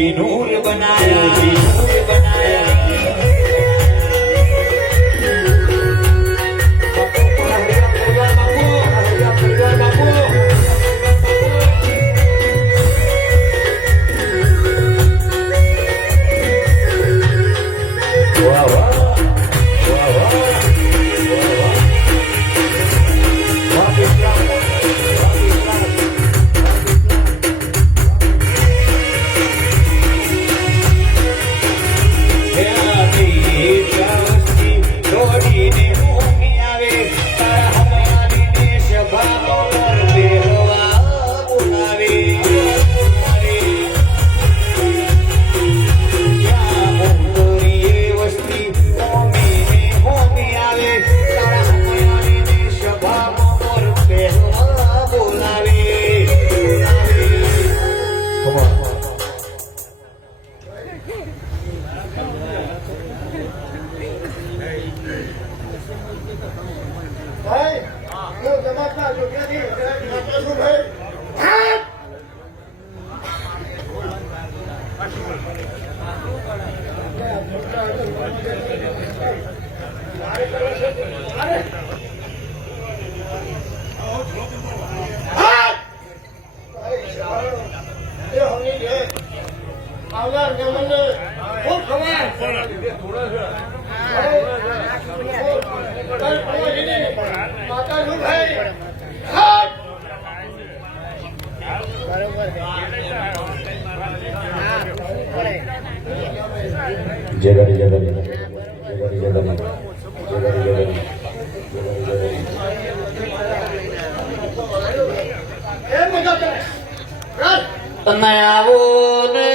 भी नूर बनाया, भी नूर बनाया। जगरी जगरी તમે આવો ને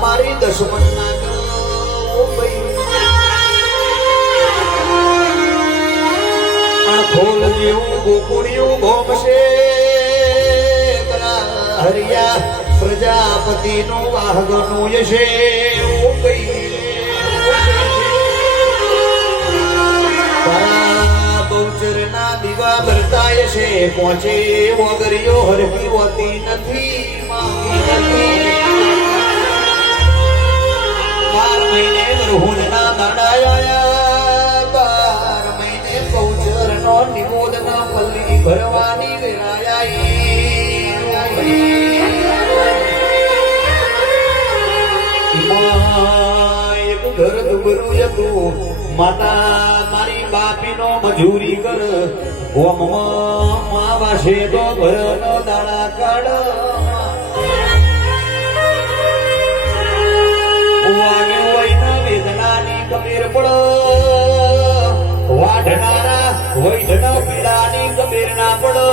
મારી દશમન ના કરો ખોલ જેવું ગોકુળિયું ગોમશે હરિયા પ્રજાપતિ નું વાહગનું યશે બહુચર ના દીવા ભરતા યશે પહોંચે વગરિયો હરકી હોતી નથી મહિને રોહનના દાડાયા 12 મહિને પૌચરનો નિમોદના પલ્લી ભરવાની વેળાયા એક ઘર દુબરું હતું માતા મારી બાપીનો મજૂરી કર ઓમમાં વાસે તો ભરનો દાડા કાઢ કબીર પડો વાઢનારા વૈધના પીડાની કબીર ના પડો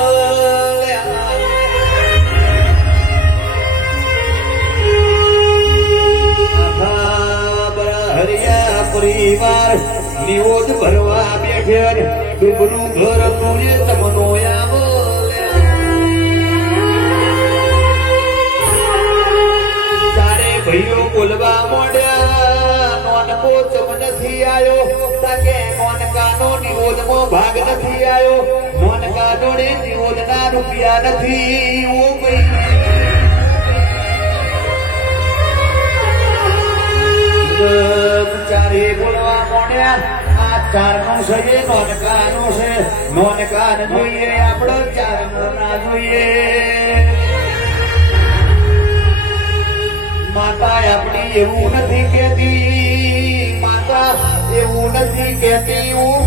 હરિયા પરિવાર નિયોજ ભરવા બેઠે ડુબરું ઘર પૂરે તમનો આવો તારે ભાઈઓ બોલવા મોડ્યા નથી આયો તાકે મોનકાનો નિરોધમાં ભાગ નથી આયો મોનકાનો ને નિરોધના રૂપિયા નથી ઓ ચારે બોલવા મોડ્યા આ ચારનો છે નોનકાનો છે નોનકાન જોઈએ આપણો ચારનો ના જોઈએ માતા આપણી એવું નથી કેતી એવું નથી કેતી હું